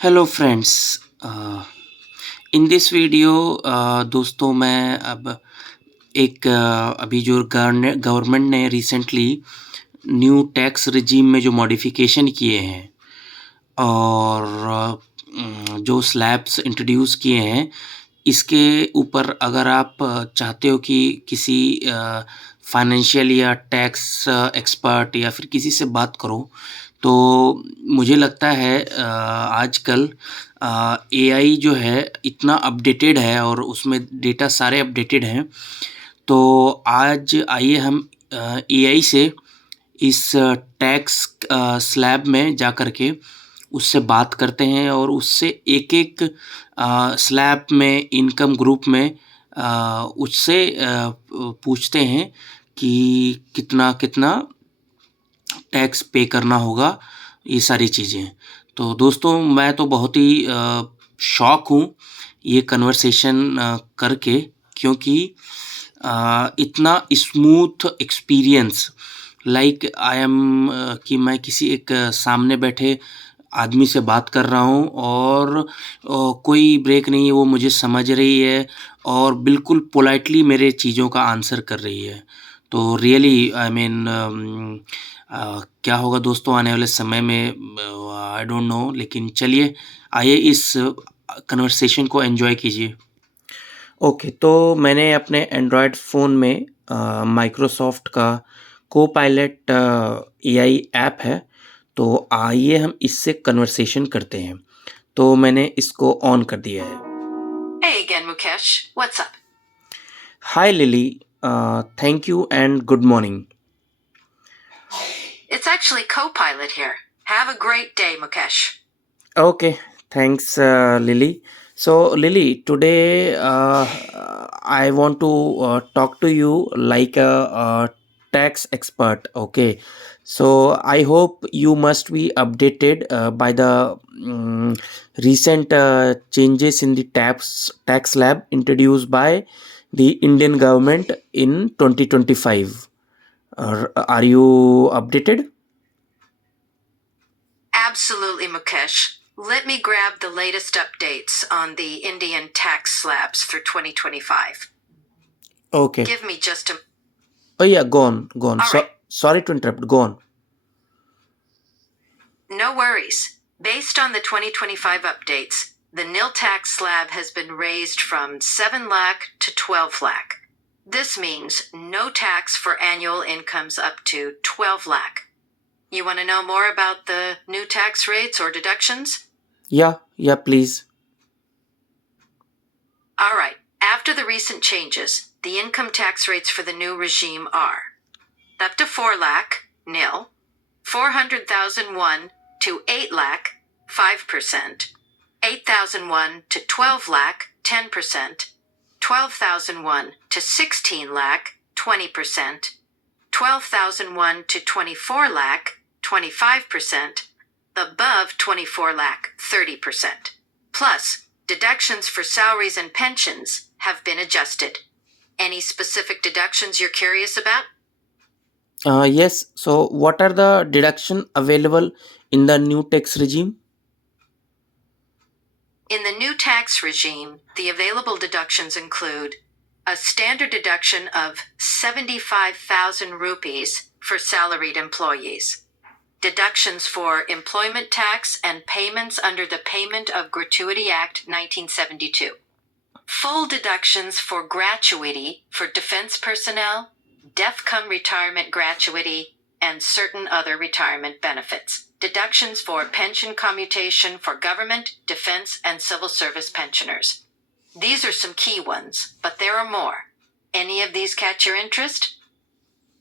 Hello friends. In this video दोस्तों मैं अब अभी जो गवर्नमेंट ने रिसेंटली न्यू टैक्स रिजीम में जो मॉडिफिकेशन किए हैं और जो स्लैब्स इंट्रोड्यूस किए हैं, इसके ऊपर अगर आप चाहते हो कि किसी फाइनेंशियल या टैक्स एक्सपर्ट या फिर किसी से बात करो, तो मुझे लगता है आजकल एआई जो है इतना अपडेटेड है और उसमें डेटा सारे अपडेटेड हैं। तो आज आइए हम एआई से इस टैक्स स्लैब में जा कर के उससे बात करते हैं और उससे एक-एक स्लैब में, इनकम ग्रुप में उससे पूछते हैं कि कितना-कितना टैक्स पे करना होगा, ये सारी चीज़ें। तो दोस्तों मैं तो बहुत ही शॉक हूँ ये कन्वर्सेशन करके, क्योंकि इतना smooth experience like I am कि मैं किसी एक सामने बैठे आदमी से बात कर रहा हूँ और कोई ब्रेक नहीं है, वो मुझे समझ रही है और बिल्कुल पोलाइटली मेरे चीज़ों का आंसर कर रही है। तो रियली आई मीन क्या होगा दोस्तों आने वाले समय में, आई डोंट नो, लेकिन चलिए आइए इस कन्वर्सेशन को एन्जॉय कीजिए। ओके, तो मैंने अपने एंड्रॉयड फ़ोन में माइक्रोसॉफ्ट का कोपायलट एआई ऐप है, तो आइए हम इससे कन्वर्सेशन करते हैं। तो मैंने इसको ऑन कर दिया है। Hey again, Mukesh. What's up? Hi lily, thank you and good morning. It's actually Copilot here. Have a great day, Mukesh. Okay, thanks, Lily. So, Lily, today I want to talk to you like a tax expert. Okay, so I hope you must be updated by the recent changes in the tax lab introduced by the Indian government in 2025. Are you updated? Absolutely, Mukesh. Let me grab the latest updates on the Indian tax slabs for 2025. Okay. Give me just a... Oh yeah, go on, go on. All right. Sorry to interrupt. Go on. No worries. Based on the 2025 updates, the nil tax slab has been raised from 7 lakh to 12 lakh. This means no tax for annual incomes up to 12 lakh. You want to know more about the new tax rates or deductions? Yeah, please. All right. After the recent changes, the income tax rates for the new regime are up to 4 lakh, nil, 400,001 to 8 lakh, 5%, 8,001 to 12 lakh, 10%, 12,001 to 16 lakh, 20%, 12,001 to 24 lakh, 25%, above 24 lakh, 30%. Plus, deductions for salaries and pensions have been adjusted. Any specific deductions you're curious about? Yes. So, what are the deduction available in the new tax regime? In the new tax regime, the available deductions include a standard deduction of 75,000 rupees for salaried employees, deductions for employment tax and payments under the Payment of Gratuity Act 1972, full deductions for gratuity for defense personnel, death cum retirement gratuity, and certain other retirement benefits, deductions for pension commutation for government, defense, and civil service pensioners. These are some key ones, but there are more. Any of these catch your interest?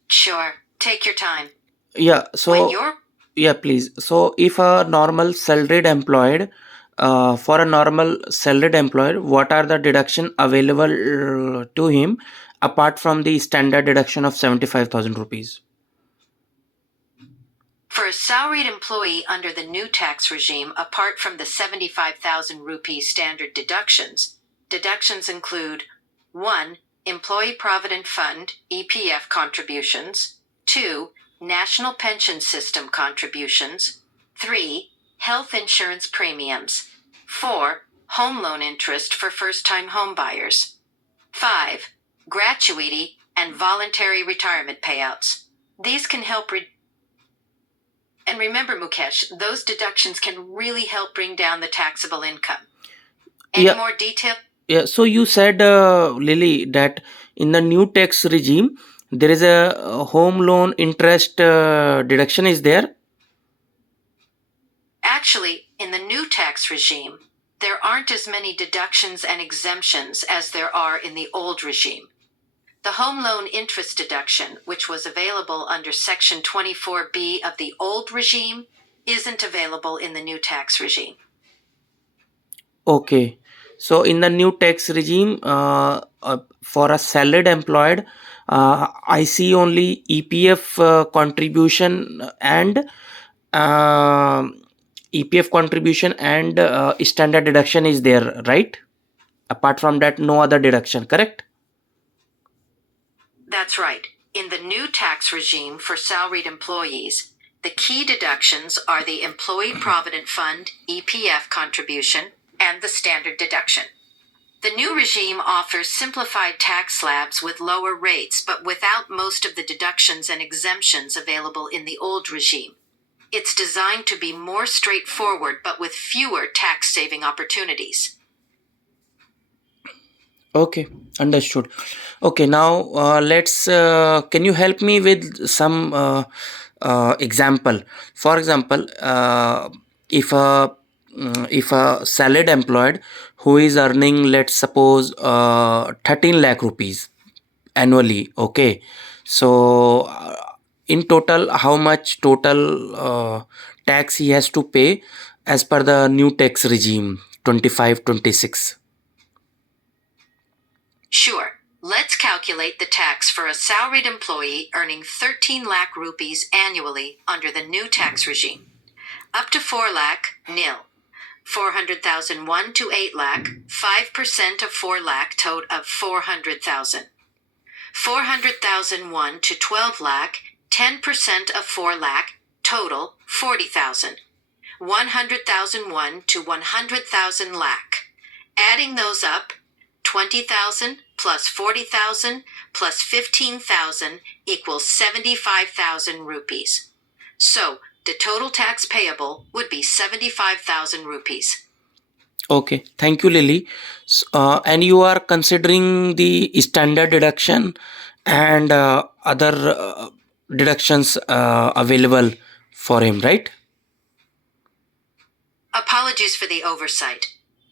Sure, take your time. Yeah. When So, you're yeah, please. So, if a normal salaried employed, for a normal salaried employed, what are the deduction available to him apart from the standard deduction of 75,000 rupees? For a salaried employee under the new tax regime, apart from the 75,000 rupee standard deductions, deductions include 1. Employee Provident Fund (EPF) contributions, 2. National Pension System contributions, 3. health insurance premiums. 4. Home loan interest for first-time home buyers. 5. Gratuity and voluntary retirement payouts. These can help and remember, Mukesh, those deductions can really help bring down the taxable income. Any Yeah. more detail? Yeah, so you said, Lily, that in the new tax regime, there is a home loan interest deduction is there. Actually, in the new tax regime, there aren't as many deductions and exemptions as there are in the old regime. The home loan interest deduction, which was available under Section 24B of the old regime, isn't available in the new tax regime. Okay, so in the new tax regime, for a salaried employed, I see only EPF contribution and uh, EPF contribution and standard deduction is there, right? Apart from that, no other deduction, correct? That's right. In the new tax regime for salaried employees, the key deductions are the Employee Provident Fund, EPF contribution, and the standard deduction. The new regime offers simplified tax slabs with lower rates, but without most of the deductions and exemptions available in the old regime. It's designed to be more straightforward, but with fewer tax-saving opportunities. Okay, understood. Okay, now let's. Can you help me with some example? For example, if a salaried employed who is earning, let's suppose, 13 lakh rupees annually. Okay, so in total, how much total tax he has to pay as per the new tax regime 25-26? Sure. Let's calculate the tax for a salaried employee earning 13 lakh rupees annually under the new tax regime. Up to 4 lakh, nil. 400,001 to 8 lakh, 5% of 4 lakh, total of 400,000. 400,001 to 12 lakh, 10% of 4 lakh, total 40,000. 100,001 to 100,000 lakh. Adding those up, 20,000 plus 40,000 plus 15,000 equals 75,000 rupees. So, the total tax payable would be 75,000 rupees. Okay, thank you, Lily. And you are considering the standard deduction and other deductions available for him, right? Apologies for the oversight.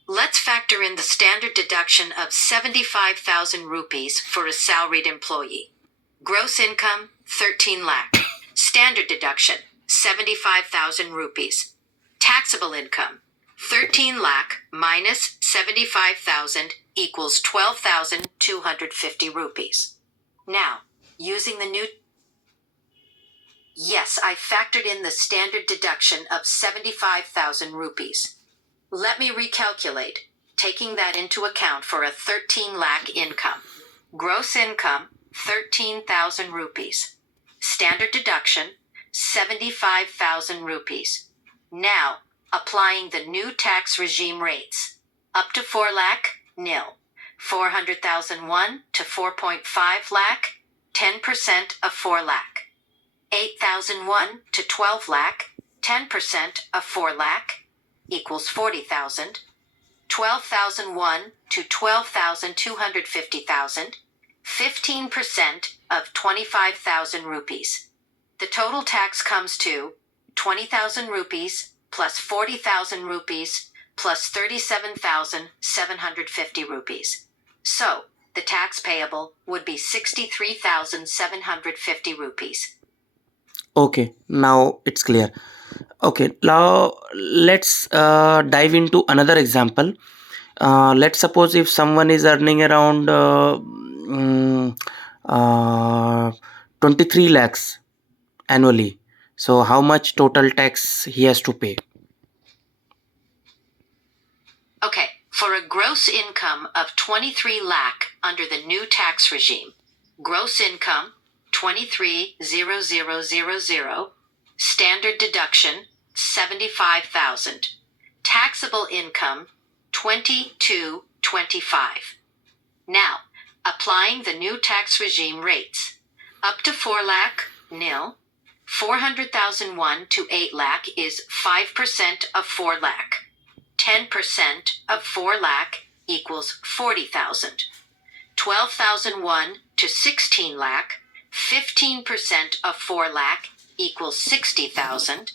Let's factor in the standard deduction of 75,000 rupees for a salaried employee. Gross income, 13 lakh. Standard deduction, 75,000 rupees. Taxable income, 13 lakh minus 75,000 equals 12,250 rupees. Now, using the new... Yes, I factored in the standard deduction of 75,000 rupees. Let me recalculate, taking that into account for a 13 lakh income. Gross income, 13,000 rupees. Standard deduction, 75,000 rupees. Now, applying the new tax regime rates. Up to 4 lakh, nil. 400,001 to 4.5 lakh, 10% of 4 lakh. 8,001 to 12 lakh, 10% of 4 lakh, equals 40,000. 12,001 to 12,250,000, 15% of 25,000 rupees. The total tax comes to 20,000 rupees plus 40,000 rupees plus 37,750 rupees. So, the tax payable would be 63,750 rupees. Okay, now it's clear. Okay, now let's dive into another example. Let's suppose if someone is earning around 23 lakhs annually. So how much total tax he has to pay? Okay, for a gross income of 23 lakh under the new tax regime, gross income 23,000, standard deduction $75,000. Taxable income, $22.25. Now, applying the new tax regime rates. Up to 4 lakh, nil. 400,001 to 8 lakh is 5% of 4 lakh. 10% of 4 lakh equals 40,000. 12,001 to 16 lakh, 15% of 4 lakh equals 60,000.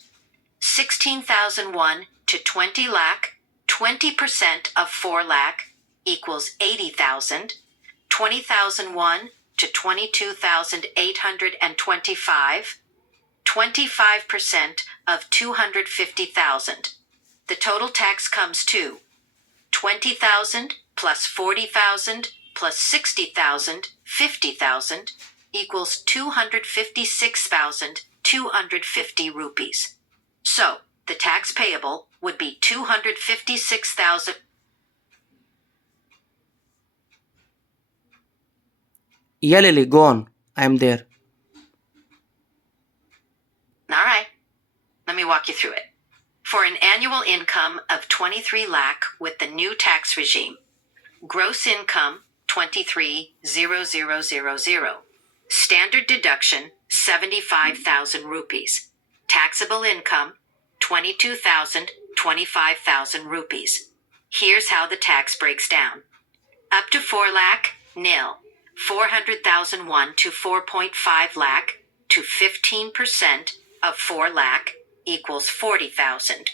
16,001 to 20 lakh, 20% of 4 lakh equals 80,000. 20,001 to 22,825, 25% of 250,000. The total tax comes to 20,000 plus 40,000 plus 60,000, 50,000 equals 256,250 rupees. So, the tax payable would be 256,000. Yeah, Lily, go on. I am there. All right, let me walk you through it. For an annual income of 23 lakh with the new tax regime, gross income 23,000. Standard deduction 75,000 rupees. Taxable income 22,000, 25,000 rupees. Here's how the tax breaks down. Up to 4 lakh, nil. 400,001 to 4.5 lakh to 15% of 4 lakh equals 40,000.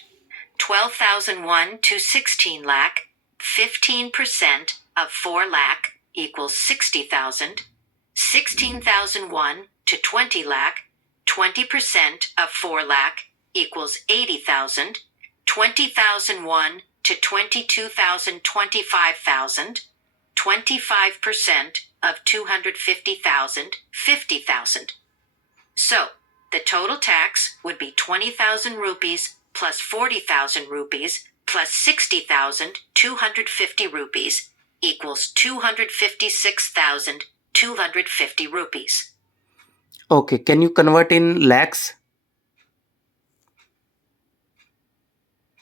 12,001 to 16 lakh, 15% of 4 lakh equals 60,000. 16,001 to 20 lakh, 20% of 4 lakh equals 80,000. 20,001 to 22,000, 25,000. 25% of 250,000, 50,000. So, the total tax would be 20,000 rupees plus 40,000 rupees plus 60,250 rupees equals 256,250 rupees. Okay, can you convert in lakhs?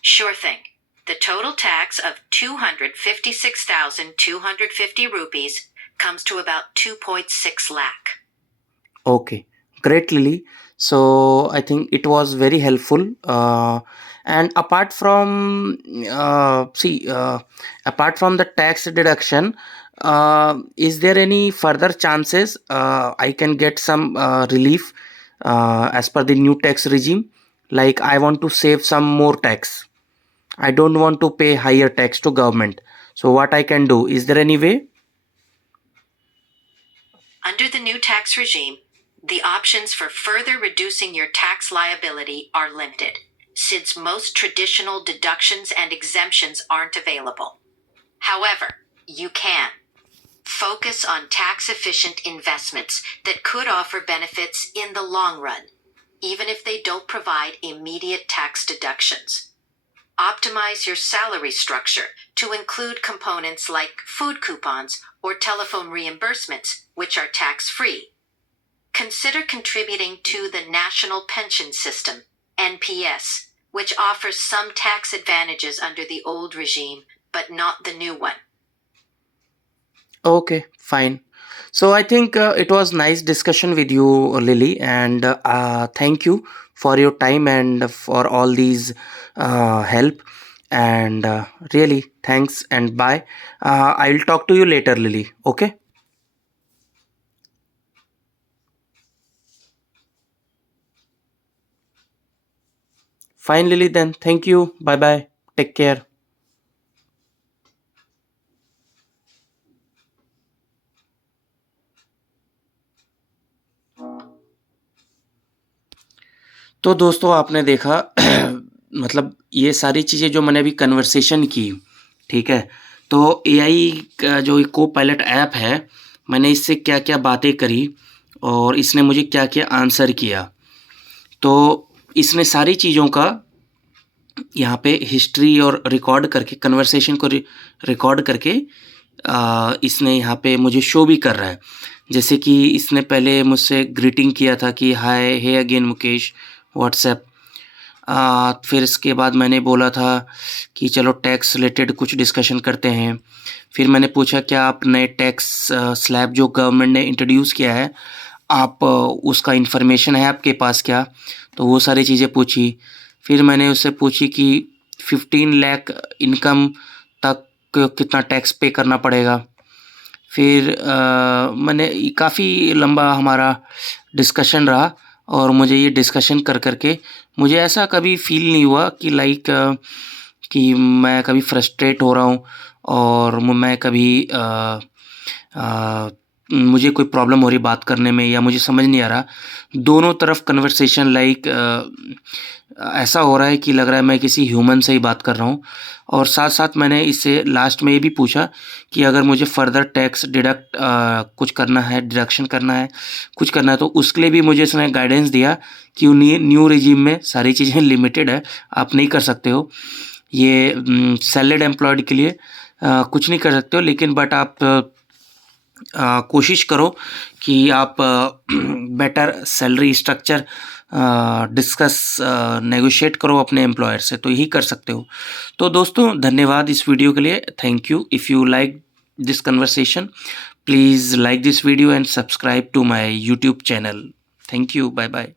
Sure thing. The total tax of 256,250 rupees comes to about 2.6 lakh. Okay, great, Lily. So I think it was very helpful. And apart from apart from the tax deduction, is there any further chances I can get some relief as per the new tax regime? Like I want to save some more tax. I don't want to pay higher tax to government. So what I can do? Is there any way? Under the new tax regime, the options for further reducing your tax liability are limited, since most traditional deductions and exemptions aren't available. However, you can focus on tax-efficient investments that could offer benefits in the long run, even if they don't provide immediate tax deductions. Optimize your salary structure to include components like food coupons or telephone reimbursements, which are tax-free. Consider contributing to the National Pension System, NPS, which offers some tax advantages under the old regime, but not the new one. Okay, fine. So I think it was nice discussion with you, Lily, and thank you for your time and for all these help. And really, thanks and bye. I'll talk to you later, Lily. Okay. Fine, Lily. Then thank you. Bye bye. Take care. तो दोस्तों आपने देखा मतलब ये सारी चीज़ें जो मैंने अभी कन्वर्सेशन की, ठीक है? तो एआई का जो को पायलट ऐप है, मैंने इससे क्या-क्या बातें करी और इसने मुझे क्या-क्या आंसर किया। तो इसने सारी चीज़ों का यहाँ पे हिस्ट्री और रिकॉर्ड करके कन्वर्सेशन को रिकॉर्ड करके इसने यहाँ पे मुझे शो भी कर रहा है। जैसे कि इसने पहले मुझसे ग्रीटिंग किया था कि हाय, हे अगेन मुकेश, व्हाट्सएप। फिर इसके बाद मैंने बोला था कि चलो टैक्स रिलेटेड कुछ डिस्कशन करते हैं। फिर मैंने पूछा क्या आप नए टैक्स स्लैब जो गवर्नमेंट ने इंट्रोड्यूस किया है, आप उसका इन्फॉर्मेशन है आपके पास क्या? तो वो सारी चीज़ें पूछी। फिर मैंने उससे पूछी कि 15 लाख इनकम तक कितना टैक्स पे करना पड़ेगा। फिर मैंने काफ़ी लंबा हमारा डिस्कशन रहा और मुझे ये डिस्कशन कर के मुझे ऐसा कभी फ़ील नहीं हुआ कि कि मैं कभी फ्रस्ट्रेट हो रहा हूँ और मैं कभी मुझे कोई प्रॉब्लम हो रही है बात करने में या मुझे समझ नहीं आ रहा। दोनों तरफ कन्वर्सेशन ऐसा हो रहा है कि लग रहा है मैं किसी ह्यूमन से ही बात कर रहा हूँ। और साथ-साथ मैंने इससे लास्ट में ये भी पूछा कि अगर मुझे फ़र्दर टैक्स कुछ करना है, डिडक्शन करना है, कुछ करना है तो उसके लिए भी मुझे इसने गाइडेंस दिया कि न्यू रेजिम में सारी चीज़ें लिमिटेड है, आप नहीं कर सकते हो। ये सैलरीड एम्प्लॉयड के लिए कुछ नहीं कर सकते हो, लेकिन बट आप कोशिश करो कि आप better salary structure discuss negotiate करो अपने एम्प्लॉयर से, तो यही कर सकते हो। तो दोस्तों धन्यवाद इस वीडियो के लिए। Thank you. If you like this conversation, please like this video and subscribe to my YouTube channel. Thank you. Bye bye.